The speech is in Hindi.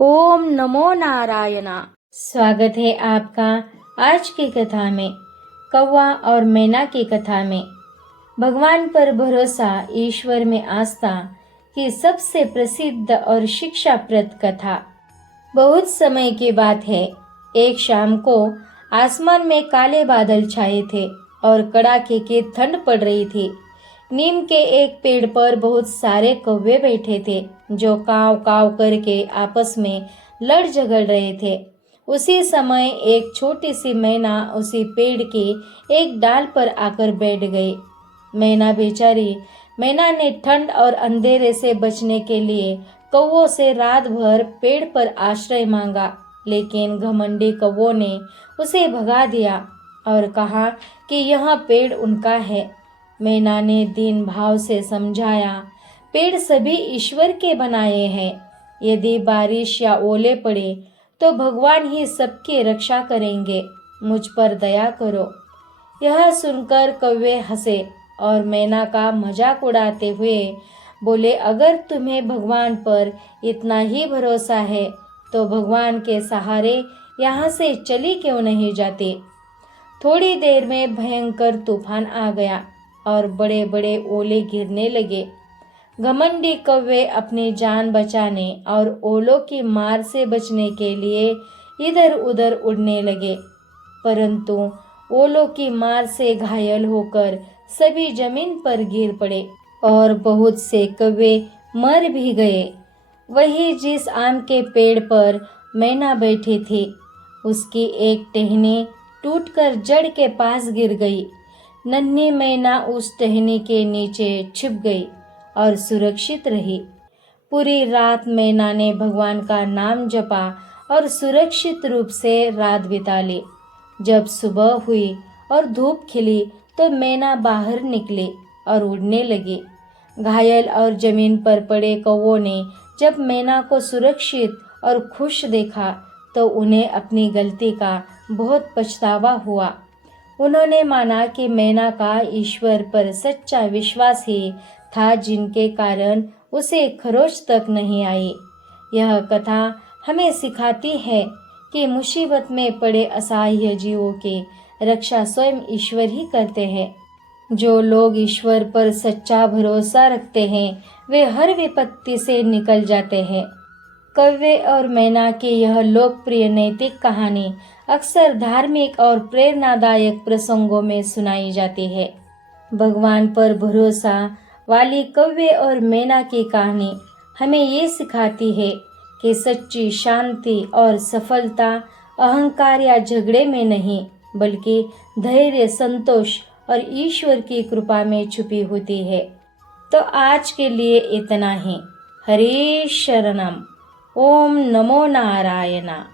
ओम नमो नारायणा। स्वागत है आपका आज की कथा में, कौवा और मैना की कथा में। भगवान पर भरोसा, ईश्वर में आस्था की सबसे प्रसिद्ध और शिक्षाप्रद कथा। बहुत समय की बात है। एक शाम को आसमान में काले बादल छाए थे और कड़ाके की ठंड पड़ रही थी। नीम के एक पेड़ पर बहुत सारे कौवे बैठे थे जो काव काव करके आपस में लड़ झगड़ रहे थे। उसी समय एक छोटी सी मैना उसी पेड़ की एक डाल पर आकर बैठ गई। मैना ने ठंड और अंधेरे से बचने के लिए कौवों से रात भर पेड़ पर आश्रय मांगा, लेकिन घमंडी कौवों ने उसे भगा दिया और कहा कि यह पेड़ उनका है। मैना ने दीन भाव से समझाया, पेड़ सभी ईश्वर के बनाए हैं। यदि बारिश या ओले पड़े तो भगवान ही सबकी रक्षा करेंगे। मुझ पर दया करो। यह सुनकर कौवे हंसे और मैना का मजाक उड़ाते हुए बोले, अगर तुम्हें भगवान पर इतना ही भरोसा है तो भगवान के सहारे यहाँ से चली क्यों नहीं जाती। थोड़ी देर में भयंकर तूफान आ गया और बड़े बड़े ओले गिरने लगे। घमंडी कौवे अपनी जान बचाने और ओलों की मार से बचने के लिए इधर उधर उड़ने लगे, परंतु ओलों की मार से घायल होकर सभी जमीन पर गिर पड़े और बहुत से कौवे मर भी गए। वही जिस आम के पेड़ पर मैना बैठी थी, उसकी एक टहनी टूटकर जड़ के पास गिर गई। नन्ही मैना उस टहनी के नीचे छिप गई और सुरक्षित रही। पूरी रात मैना ने भगवान का नाम जपा और सुरक्षित रूप से रात बिता ली। जब सुबह हुई और धूप खिली तो मैना बाहर निकली और उड़ने लगी। घायल और जमीन पर पड़े कौवों ने जब मैना को सुरक्षित और खुश देखा तो उन्हें अपनी गलती का बहुत पछतावा हुआ। उन्होंने माना कि मैना का ईश्वर पर सच्चा विश्वास ही था, जिनके कारण उसे खरोच तक नहीं आई। यह कथा हमें सिखाती है कि मुसीबत में पड़े असहाय जीवों की रक्षा स्वयं ईश्वर ही करते हैं। जो लोग ईश्वर पर सच्चा भरोसा रखते हैं वे हर विपत्ति से निकल जाते हैं। कौवे और मैना की यह लोकप्रिय नैतिक कहानी अक्सर धार्मिक और प्रेरणादायक प्रसंगों में सुनाई जाती है। भगवान पर भरोसा वाली कौवे और मैना की कहानी हमें ये सिखाती है कि सच्ची शांति और सफलता अहंकार या झगड़े में नहीं, बल्कि धैर्य, संतोष और ईश्वर की कृपा में छुपी होती है। तो आज के लिए इतना ही। हरे शरणम। ओम नमो नारायणा।